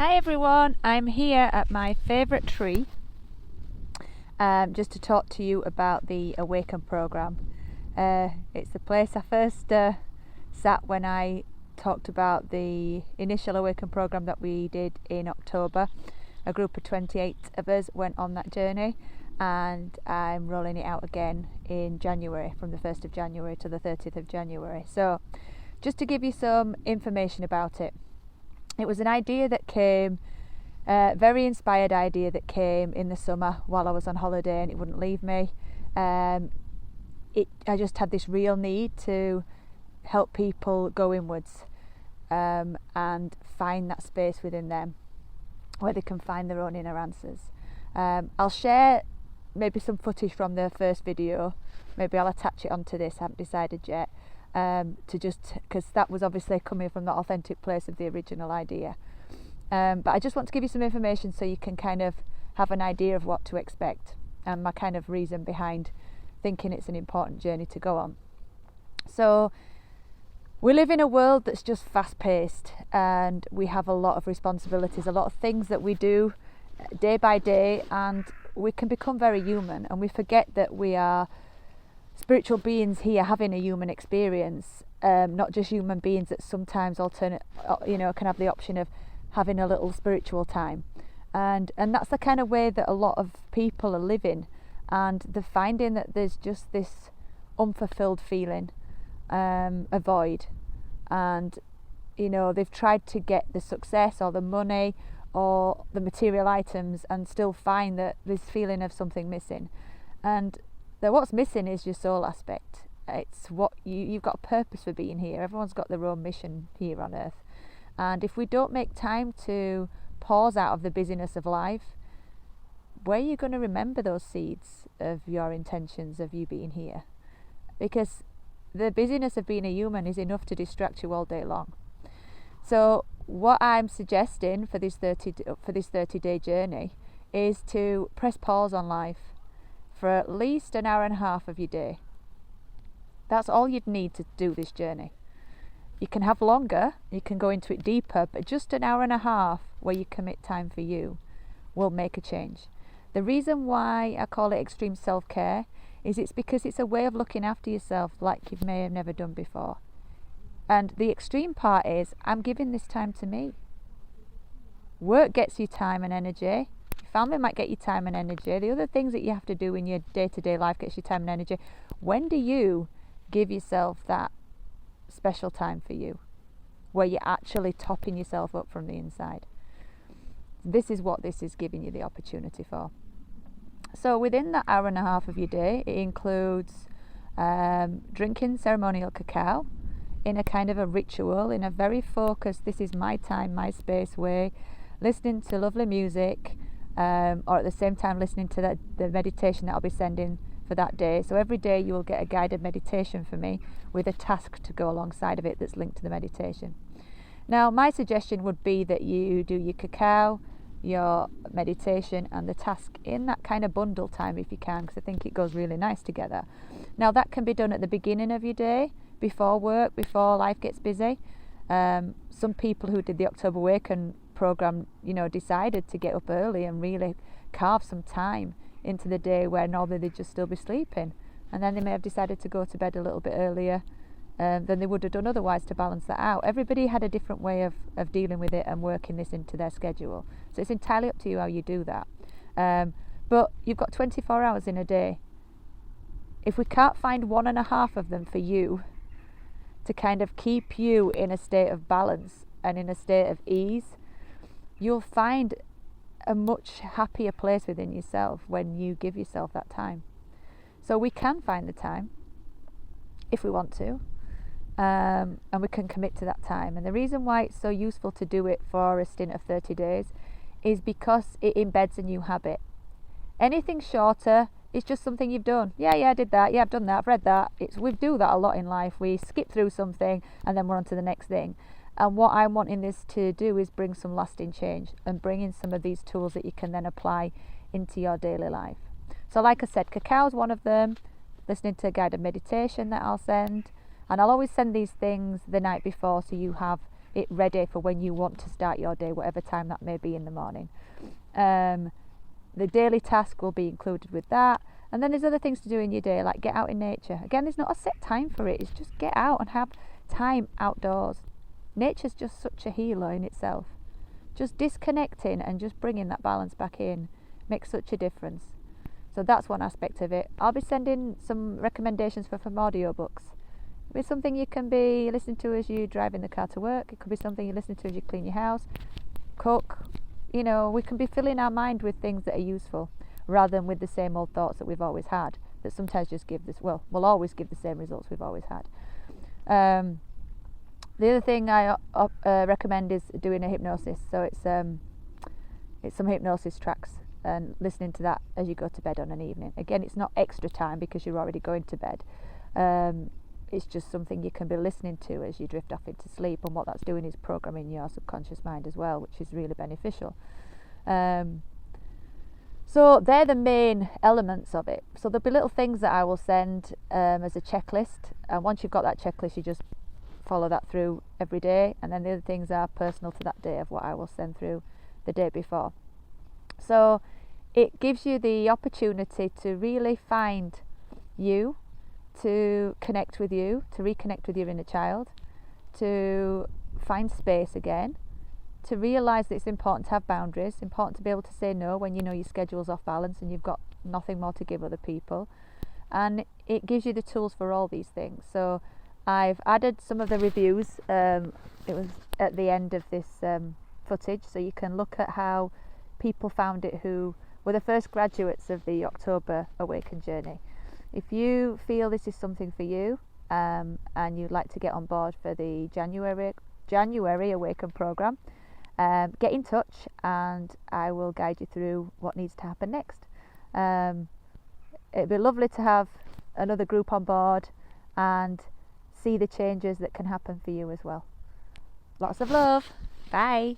Hi everyone, I'm here at my favourite tree just to talk to you about the Awaken program. It's the place I first sat when I talked about the initial Awaken program that we did in October. A group of 28 of us went on that journey, and I'm rolling it out again in January, from the 1st of January to the 30th of January. So just to give you some information about it. It was an idea that came, very inspired idea that came in the summer while I was on holiday, and it wouldn't leave me. I just had this real need to help people go inwards and find that space within them where they can find their own inner answers. I'll share maybe some footage from the first video. Maybe I'll attach it onto this, I haven't decided yet. Because that was obviously coming from the authentic place of the original idea. But I just want to give you some information so you can kind of have an idea of what to expect and my kind of reason behind thinking it's an important journey to go on. So we live in a world that's just fast paced, and we have a lot of responsibilities, a lot of things that we do day by day, and we can become very human, and we forget that we are spiritual beings here having a human experience, not just human beings that sometimes can have the option of having a little spiritual time, and that's the kind of way that a lot of people are living, and they're finding that there's just this unfulfilled feeling, a void, and they've tried to get the success or the money or the material items and still find that this feeling of something missing. And what's missing is your soul aspect. It's what you've got a purpose for being here. Everyone's got their own mission here on earth, and if we don't make time to pause out of the busyness of life, where are you going to remember those seeds of your intentions of you being here? Because the busyness of being a human is enough to distract you all day long. So what I'm suggesting for this 30-day journey is to press pause on life for at least an hour and a half of your day. That's all you'd need to do this journey. You can have longer, you can go into it deeper, but just an hour and a half where you commit time for you will make a change. The reason why I call it extreme self-care is it's because it's a way of looking after yourself like you may have never done before. And the extreme part is, I'm giving this time to me. Work gets you time and energy. Family might get you time and energy. The other things that you have to do in your day-to-day life gets you time and energy. When do you give yourself that special time for you, where you're actually topping yourself up from the inside? This is what this is giving you the opportunity for. So within that hour and a half of your day, it includes drinking ceremonial cacao in a kind of a ritual, in a very focused, this is my time, my space way, listening to lovely music, or at the same time listening to the meditation that I'll be sending for that day. So every day you will get a guided meditation from me with a task to go alongside of it that's linked to the meditation. Now my suggestion would be that you do your cacao, your meditation and the task in that kind of bundle time if you can, because I think it goes really nice together. Now that can be done at the beginning of your day, before work, before life gets busy. Some people who did the October Awaken program, decided to get up early and really carve some time into the day where normally they'd just still be sleeping, and then they may have decided to go to bed a little bit earlier than they would have done otherwise to balance that out. Everybody had a different way of dealing with it and working this into their schedule, so it's entirely up to you how you do that. But you've got 24 hours in a day. If we can't find 1.5 of them for you to kind of keep you in a state of balance and in a state of ease, you'll find a much happier place within yourself when you give yourself that time. So we can find the time if we want to, and we can commit to that time. And the reason why it's so useful to do it for a stint of 30 days is because it embeds a new habit. Anything shorter is just something you've done. Yeah, I did that. Yeah, I've done that. I've read that. We do that a lot in life. We skip through something and then we're on to the next thing. And what I'm wanting this to do is bring some lasting change and bring in some of these tools that you can then apply into your daily life. So like I said, cacao is one of them. Listening to a guided meditation that I'll send. And I'll always send these things the night before, so you have it ready for when you want to start your day, whatever time that may be in the morning. The daily task will be included with that. And then there's other things to do in your day, like get out in nature. Again, there's not a set time for it. It's just get out and have time outdoors. Nature's just such a healer in itself. Just disconnecting and just bringing that balance back in makes such a difference. So that's one aspect of it. I'll be sending some recommendations for audiobooks. It could be something you can be listening to as you drive in the car to work. It could be something you listen to as you clean your house, cook. You know, we can be filling our mind with things that are useful, rather than with the same old thoughts that we've always had, that sometimes just give this, well, will always give the same results we've always had. The other thing I recommend is doing a hypnosis. So it's some hypnosis tracks and listening to that as you go to bed on an evening. Again, it's not extra time because you're already going to bed. It's just something you can be listening to as you drift off into sleep, and what that's doing is programming your subconscious mind as well, which is really beneficial. So they're the main elements of it. So there'll be little things that I will send as a checklist, and once you've got that checklist, you just follow that through every day. And then the other things are personal to that day of what I will send through the day before. So it gives you the opportunity to really find you, to connect with you, to reconnect with your inner child, to find space again, to realise that it's important to have boundaries, important to be able to say no when you know your schedule's off balance and you've got nothing more to give other people. And it gives you the tools for all these things. So I've added some of the reviews. It was at the end of this footage, so you can look at how people found it who were the first graduates of the October Awaken Journey. If you feel this is something for you, and you'd like to get on board for the January Awaken program, get in touch and I will guide you through what needs to happen next. It'd be lovely to have another group on board and see the changes that can happen for you as well. Lots of love. Bye.